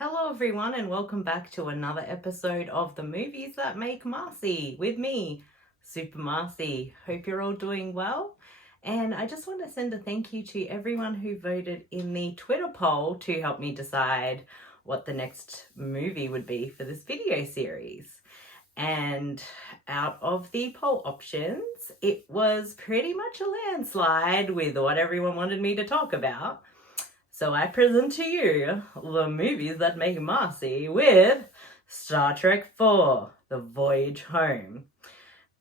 Hello everyone and welcome back to another episode of the Movies That Make Marcey with me, Super Marcey. Hope you're all doing well. And I just want to send a thank you to everyone who voted in the Twitter poll to help me decide what the next movie would be for this video series. And out of the poll options, it was pretty much a landslide with what everyone wanted me to talk about. So I present to you the Movies That Make Marcey with Star Trek IV, The Voyage Home.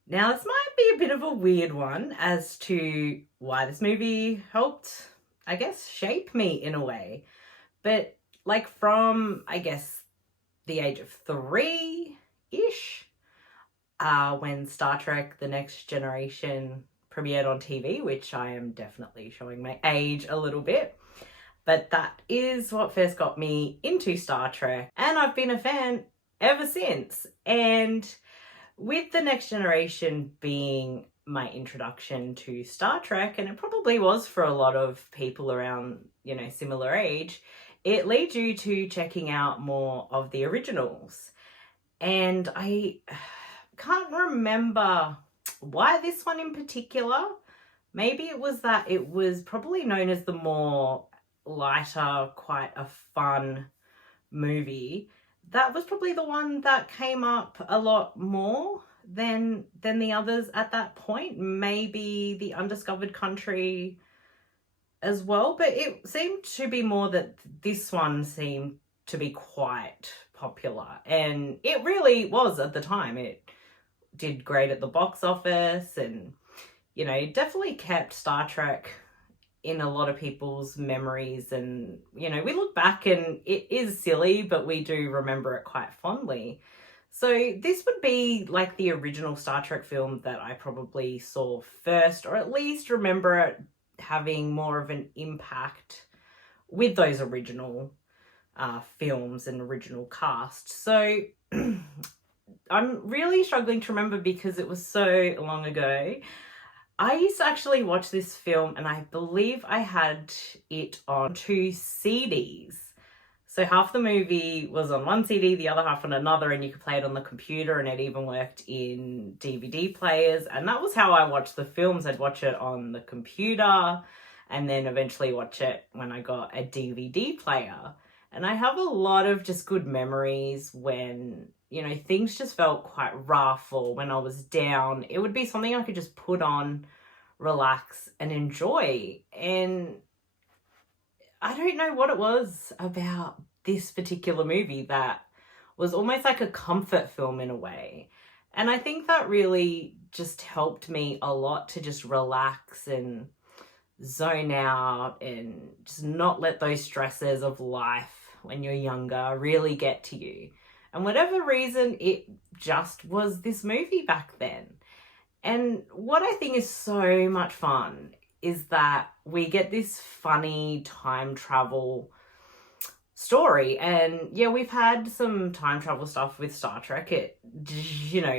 Now this might be a bit of a weird one as to why this movie helped, I guess, shape me in a way. But like from, I guess, the age of 3-ish, when Star Trek The Next Generation premiered on TV, which I am definitely showing my age a little bit. But that is what first got me into Star Trek, and I've been a fan ever since. And with The Next Generation being my introduction to Star Trek, and it probably was for a lot of people around, similar age, it leads you to checking out more of the originals. And I can't remember why this one in particular. Maybe it was that it was probably known as the more lighter, quite a fun movie. That was probably the one that came up a lot more than the others at that point. Maybe The Undiscovered Country as well, but it seemed to be more that this one seemed to be quite popular, and it really was at the time. It did great at the box office, and definitely kept Star Trek in a lot of people's memories. And we look back and it is silly, but we do remember it quite fondly. So this would be like the original Star Trek film that I probably saw first, or at least remember it having more of an impact with those original films and original cast. So I'm really struggling to remember because it was so long ago. I used to actually watch this film, and I believe I had it on 2 CDs. So half the movie was on one CD, the other half on another, and you could play it on the computer, and it even worked in DVD players. And that was how I watched the films. I'd watch it on the computer and then eventually watch it when I got a DVD player. And I have a lot of just good memories when things just felt quite rough, or when I was down, it would be something I could just put on, relax, and enjoy. And I don't know what it was about this particular movie that was almost like a comfort film in a way. And I think that really just helped me a lot to just relax and zone out and just not let those stresses of life when you're younger really get to you. And whatever reason, it just was this movie back then. And what I think is so much fun is that we get this funny time travel story. And yeah, we've had some time travel stuff with Star Trek. It,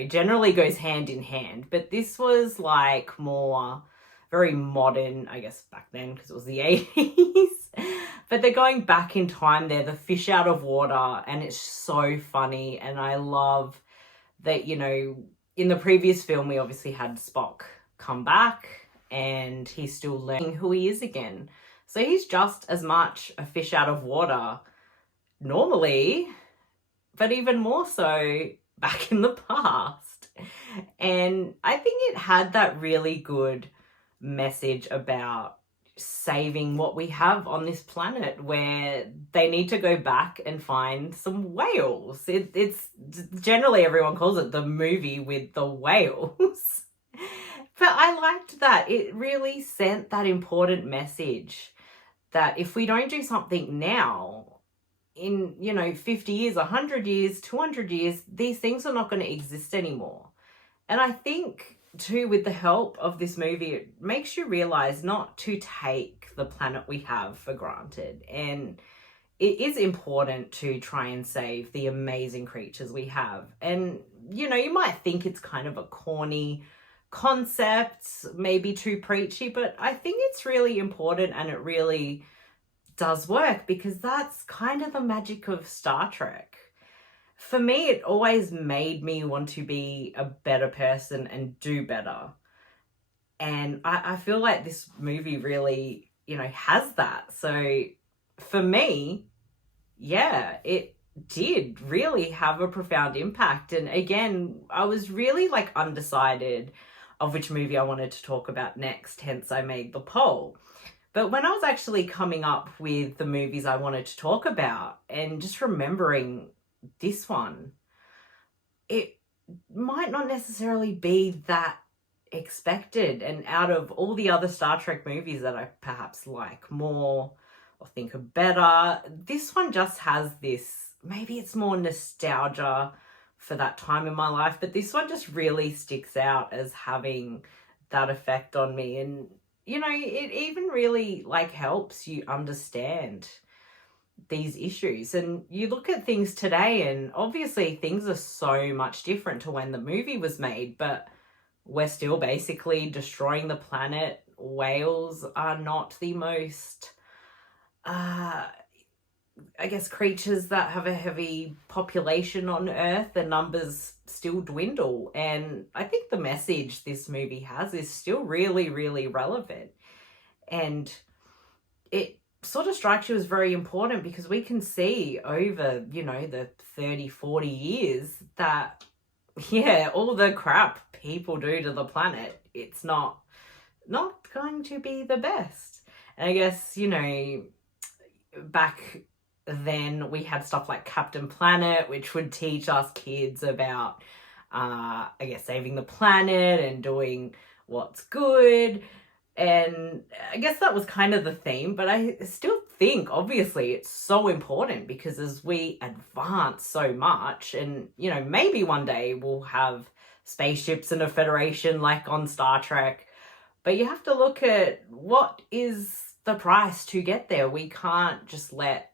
generally goes hand in hand. But this was like more very modern, I guess, back then, because it was the 80s. But they're going back in time. They're the fish out of water, and it's so funny. And I love that, in the previous film, we obviously had Spock come back, and he's still learning who he is again. So he's just as much a fish out of water normally, but even more so back in the past. And I think it had that really good message about saving what we have on this planet, where they need to go back and find some whales. It's generally, everyone calls it the movie with the whales. But I liked that. It really sent that important message that if we don't do something now, in 50 years, 100 years, 200 years, these things are not going to exist anymore. And I think too, with the help of this movie, it makes you realize not to take the planet we have for granted. And it is important to try and save the amazing creatures we have. And, you might think it's kind of a corny concept, maybe too preachy, but I think it's really important, and it really does work, because that's kind of the magic of Star Trek. For me, it always made me want to be a better person and do better. And I feel like this movie really, has that. So for me, yeah, it did really have a profound impact. And again, I was really like undecided of which movie I wanted to talk about next, hence I made the poll. But when I was actually coming up with the movies I wanted to talk about and just remembering this one, it might not necessarily be that expected. And out of all the other Star Trek movies that I perhaps like more or think are better, this one just has this, maybe it's more nostalgia for that time in my life, but this one just really sticks out as having that effect on me. And it even really like helps you understand these issues. And you look at things today, and obviously things are so much different to when the movie was made, but we're still basically destroying the planet. Whales are not the most, I guess, creatures that have a heavy population on Earth. The numbers still dwindle. And I think the message this movie has is still really, really relevant. And it sort of strikes you as very important, because we can see over, the 30, 40 years that, yeah, all the crap people do to the planet, it's not going to be the best. And I guess, back then we had stuff like Captain Planet, which would teach us kids about, I guess, saving the planet and doing what's good. And I guess that was kind of the theme, but I still think, obviously, it's so important, because as we advance so much, and, maybe one day we'll have spaceships and a federation like on Star Trek, but you have to look at what is the price to get there. We can't just let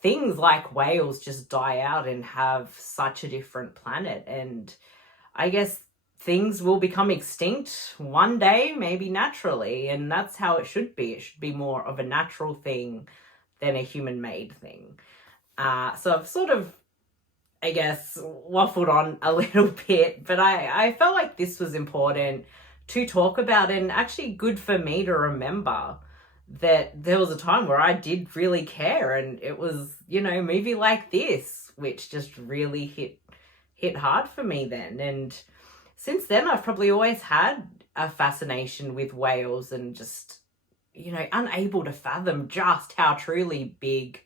things like whales just die out and have such a different planet. And I guess things will become extinct one day, maybe naturally, and that's how it should be. It should be more of a natural thing than a human-made thing. So I've sort of, I guess, waffled on a little bit, but I felt like this was important to talk about, and actually good for me to remember that there was a time where I did really care, and it was, a movie like this, which just really hit hard for me then. And since then, I've probably always had a fascination with whales, and just, unable to fathom just how truly big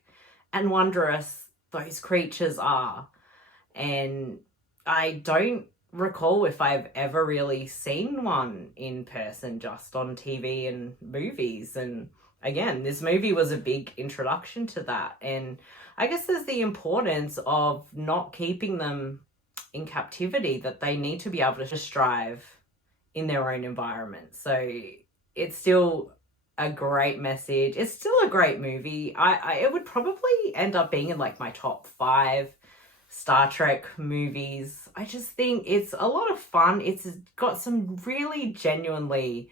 and wondrous those creatures are. And I don't recall if I've ever really seen one in person, just on TV and movies. And again, this movie was a big introduction to that. And I guess there's the importance of not keeping them in captivity, that they need to be able to strive in their own environment. So it's still a great message. It's still a great movie. It would probably end up being in like my top 5 Star Trek movies. I just think it's a lot of fun. It's got some really genuinely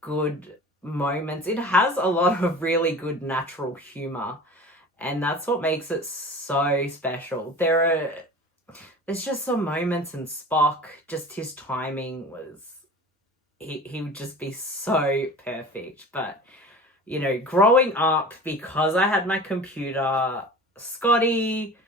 good moments. It has a lot of really good natural humor, and that's what makes it so special. There's just some moments, and Spock, just his timing was, he would just be so perfect. But, growing up, because I had my computer, Scotty,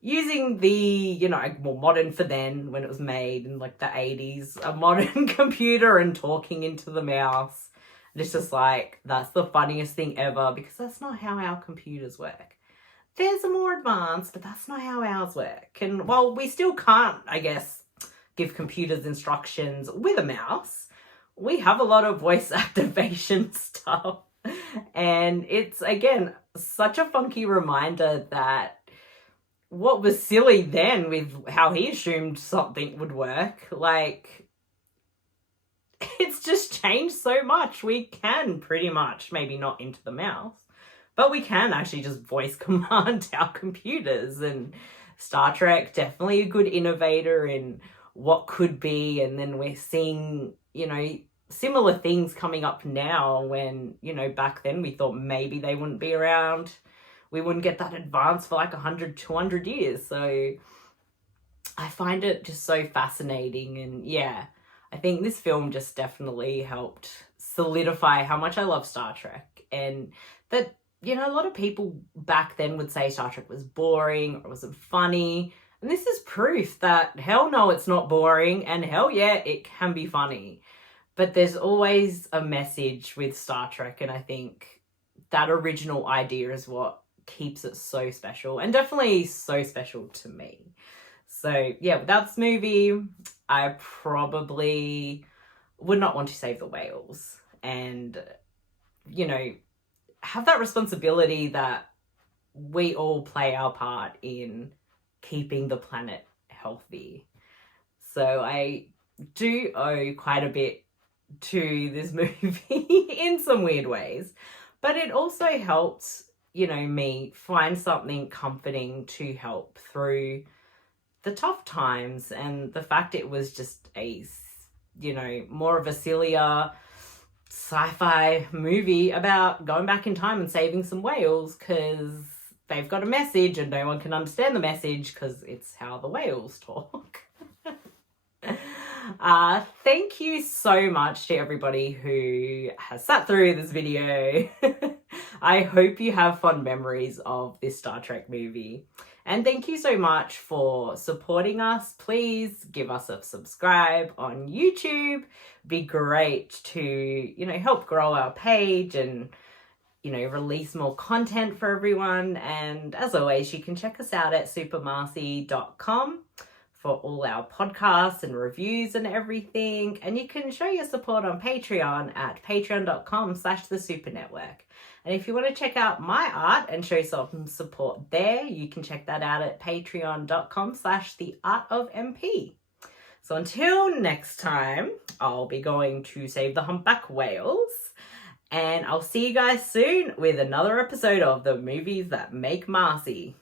using the, more modern for then, when it was made in like the 80s, a modern computer, and talking into the mouse. It's just like, that's the funniest thing ever, because that's not how our computers work. There's a more advanced, but that's not how ours work. And while we still can't, I guess, give computers instructions with a mouse, we have a lot of voice activation stuff. And it's, again, such a funky reminder that what was silly then with how he assumed something would work, like, it's just changed so much. We can pretty much, maybe not into the mouse, but we can actually just voice command our computers. And Star Trek, definitely a good innovator in what could be. And then we're seeing, similar things coming up now when, you know, back then we thought maybe they wouldn't be around. We wouldn't get that advanced for like 100, 200 years. So I find it just so fascinating. And yeah, I think this film just definitely helped solidify how much I love Star Trek. And that, you know, a lot of people back then would say Star Trek was boring or wasn't funny. And this is proof that hell no, it's not boring, and hell yeah, it can be funny. But there's always a message with Star Trek, and I think that original idea is what keeps it so special, and definitely so special to me. So yeah, without this movie, I probably would not want to save the whales and, you know, have that responsibility that we all play our part in keeping the planet healthy. So I do owe quite a bit to this movie in some weird ways, but it also helped, you know, me find something comforting to help through the tough times, and the fact it was just a, you know, more of a sillier sci-fi movie about going back in time and saving some whales because they've got a message and no one can understand the message because it's how the whales talk. Thank you so much to everybody who has sat through this video. I hope you have fond memories of this Star Trek movie. And thank you so much for supporting us. Please give us a subscribe on YouTube. Be great to, you know, help grow our page and, you know, release more content for everyone. And as always, you can check us out at supermarcey.com for all our podcasts and reviews and everything. And you can show your support on Patreon at patreon.com/thesupernetwork. And if you want to check out my art and show some support there, you can check that out at patreon.com/theartofmp. So until next time, I'll be going to save the humpback whales. And I'll see you guys soon with another episode of the Movies That Make Marcey.